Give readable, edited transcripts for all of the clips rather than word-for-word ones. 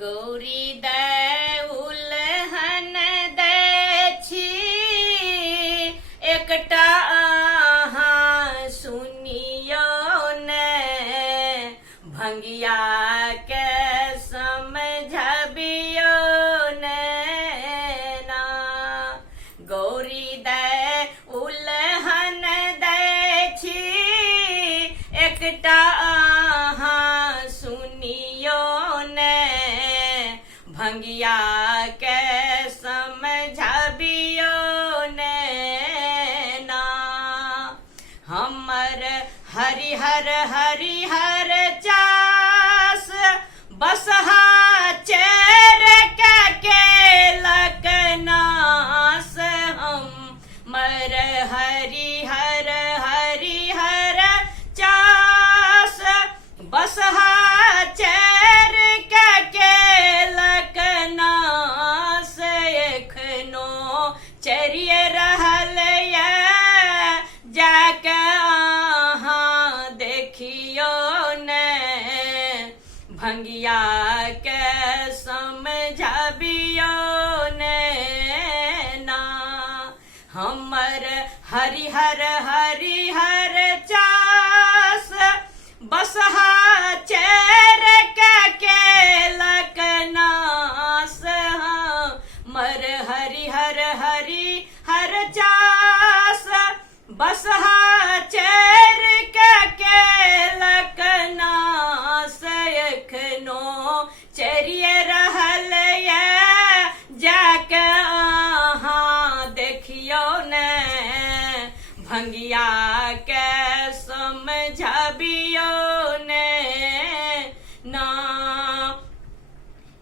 गौरी दै उलहन दै छी एकटा अहाँ सुनियो ने भंगिया के समझबियो ने ना। गौरी दै उलहन दै छी एकटा अहाँ सुनियो ने भंगिया के समझबियो ने ना। हमर हरिहर हरिहर चास बसहा चेर के लकनास हमर हरिहर हरिहर चास बसहा चेर के लकनास एखनो चरिये रहल ये जाके अहाँ देखियो ने भंगिया के समझबियो ने ना। हमर हरिहर हरिहर चास बसहा चेर के लकनास हमर हरिहर हरिहर चास बसहा चेर के लकनास एखनो चरिये रहल ये जाके अहाँ देखियो ने भंगिया के समझबियो ने ना।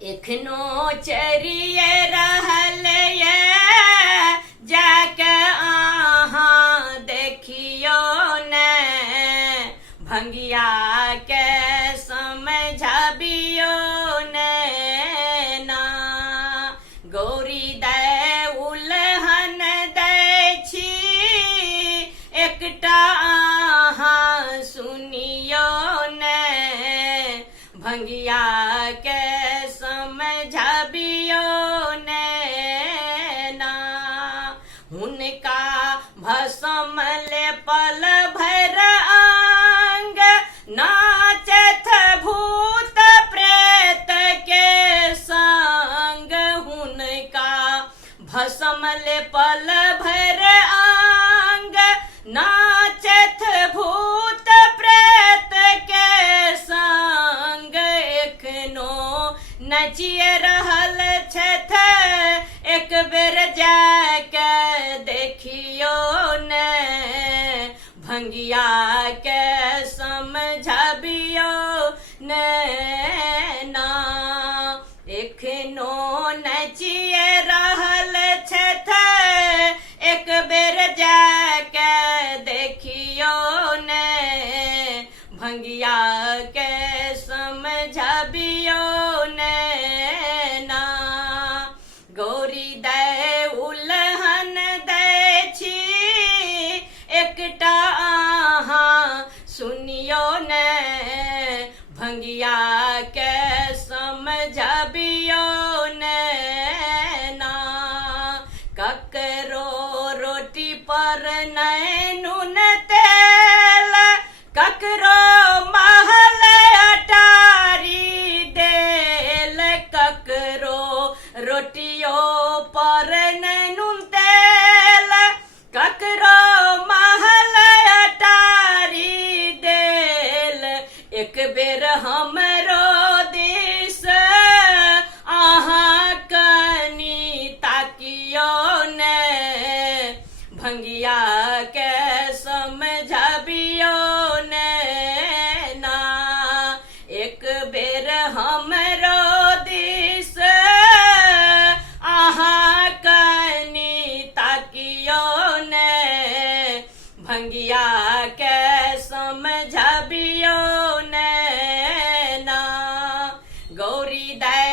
एखनो चरिये रहल ये जाके अहाँ देखियो ने भंगिया के समझबियो ने ना। गौरी दै उलहन दै छी एकटा अहाँ सुनियो ने भंगिया के समझबियो ने ना। हुनका भस्म लेपल भर अंग नाचथ भूत प्रेत के संग हुनका भस्म लेपल भर अंग नाचथ भूत प्रेत के संग एखनो नचिए रहल छथ एक बेर जाके देखियो ने भंगिया के समझबियो ने ना। एखनो नचिए रहल छथ एक बेर जाके देखियो ने भंगिया के समझबियो ने ना। गौरी दै उलहन दै छी एकटा अहाँ सुनियो ने भंगिया के समझबियो ने ना। ककरो रोटी पर नै नून तेल ककरो महल अटारी देल ककरो रोटियो पर नै नून तेल ककरो महल अटारी देल। एक बेर हमरो दिस अहाँ कनी ताकियो ने भंगिया के समझबियो ने ना। एक बेर हमरो दिस अहाँ कनी ताकियो ने भंगिया के समझबियो ने ना। गौरी दै